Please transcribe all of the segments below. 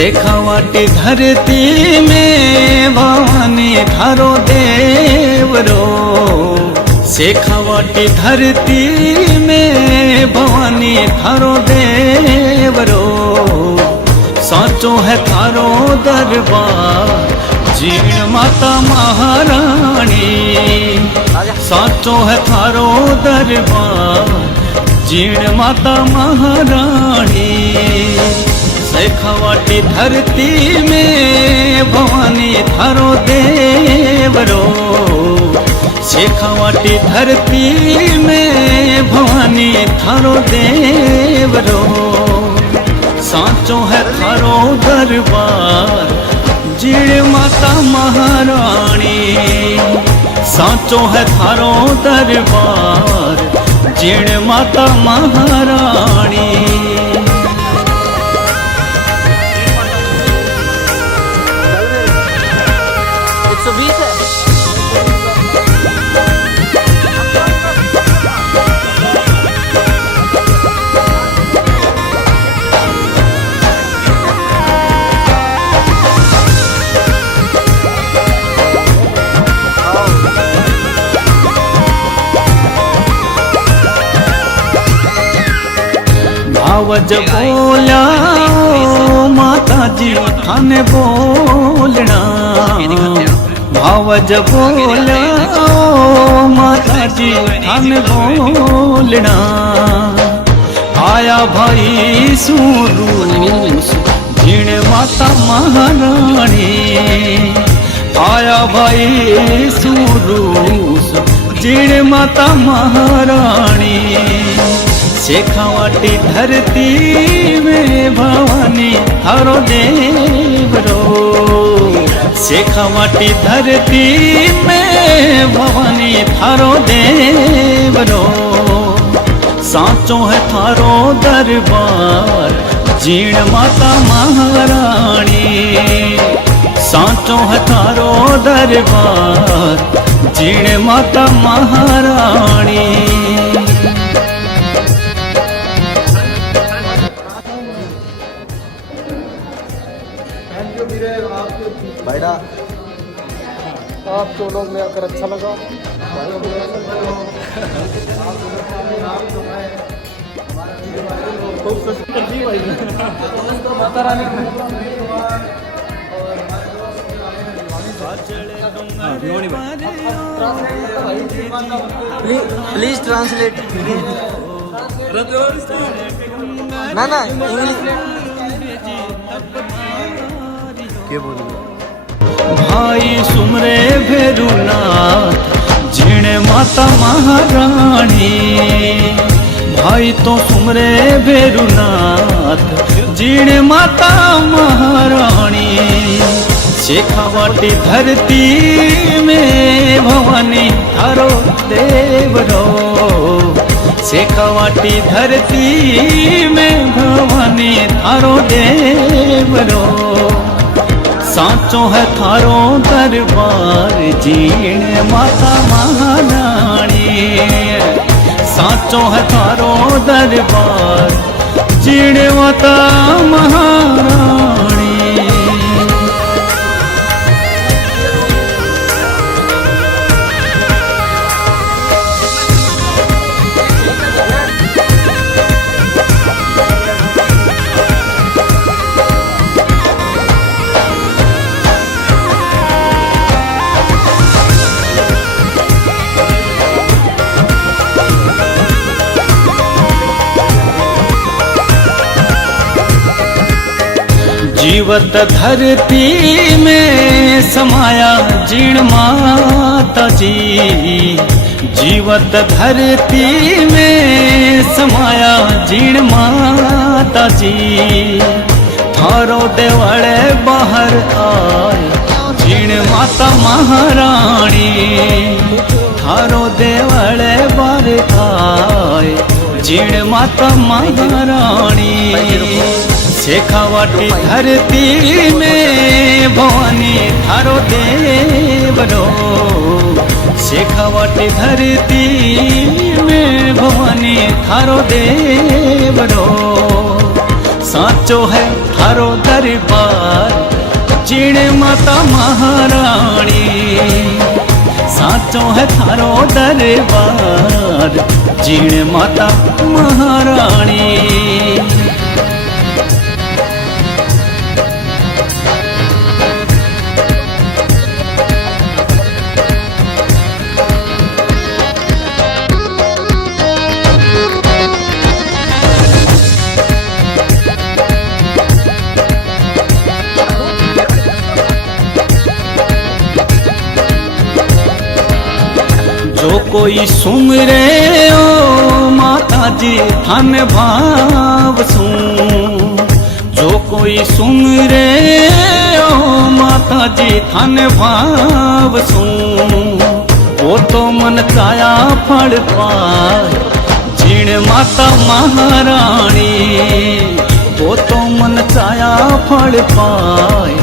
शेखावाटी धरती में भवानी थारो देवरो। शेखावाटी धरती में भवानी थारो देवरो। साचो है थारो दरबार जीण माता महारानी। साचो है थारो दरबार जीण माता महारानी। शेखावाटी धरती में भवानी थारो देवरो। शेखावाटी धरती में भवानी थारो देवरो। साचो है थारो दरबार जीण माता महारानी। साचो है थारो दरबार जीण माता महारानी। 120 है। भावज बोला माता जी थाने बोलना। भावज बोला माता जी थाने बोलना। आया भाई सूरूस जीण माता महारानी। आया भाई सूरूस जीण माता महारानी। शेखावाटी धरती में भवानी थारो देवरो। शेखावाटी धरती में भवानी थारो देवरो। साचो है थारो दरबार जीण माता महारानी। साचो है थारो दरबार जीण माता महारानी। भाईडा आपको लोग में आकर अच्छा लगा। Mata Rani please translate. ना ना इंग्लिश के बोलिए। भाई सुमरे भेरुनाथ जीण माता महारानी। भाई तो सुमरे भेरुनाथ जीण माता महारानी। शेखावाटी धरती में भवानी थारो देवरो। शेखावाटी धरती में भवानी थारो देवरो। साचो है थारो दरबार जीण माता महारानी। साचो है थारो दरबार जीण माता महारानी। जीवत धरती में समाया जीण माता जी। जीवत धरती में समाया जीण माता जी। थारो देवळे बाहर आए जीण माता महारानी। थारो देवळे बाहर आए जीण माता महारानी। शेखावाटी धरती में भवानी थारो देवरो। शेखावाटी धरती में भवानी थारो देवरो। साचो है थारो दरबार जीण माता महारानी। साचो है थारो दरबार जीण माता महारानी। जो कोई सुमरे ओ माता जी थन भाव सू। जो कोई सुमरे ओ माता जी थन भाव सू। वो तो मन चाया फल पाए जीण माता महारानी। वो तो मन चाया फल पाए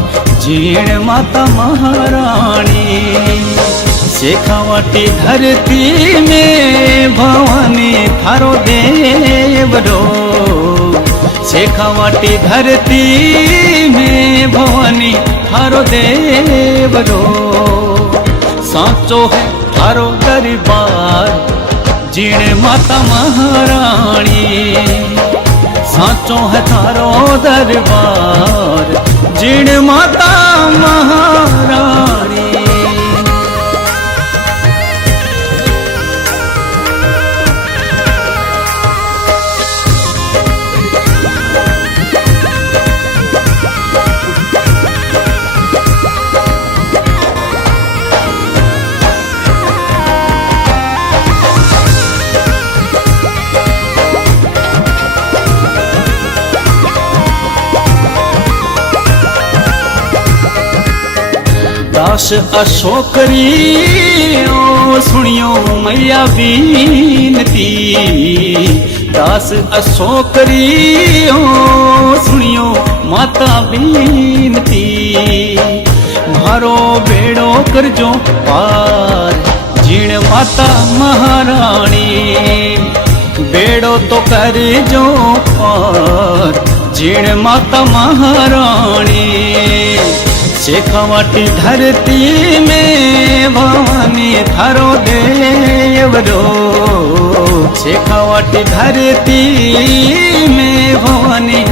जीण माता महारानी। शेखावाटी धरती में भवानी थारो देवरो। शेखावाटी धरती में भवानी थारो देवरो। साचो है थारो दरबार जीण माता महारानी। साचो है थारो दरबार जीण माता महारानी। दास अशोकरी ओ सुनियो मैया बीनती। दास अशोकरी ओ सुनियो माता बीनती। मारो बेड़ो करजो पार जीण माता महारानी। बेड़ो तो करजो पार जीण माता महारानी। शेखावाटी धरती में भवानी थारो देवरो। शेखावाटी धरती में भवानी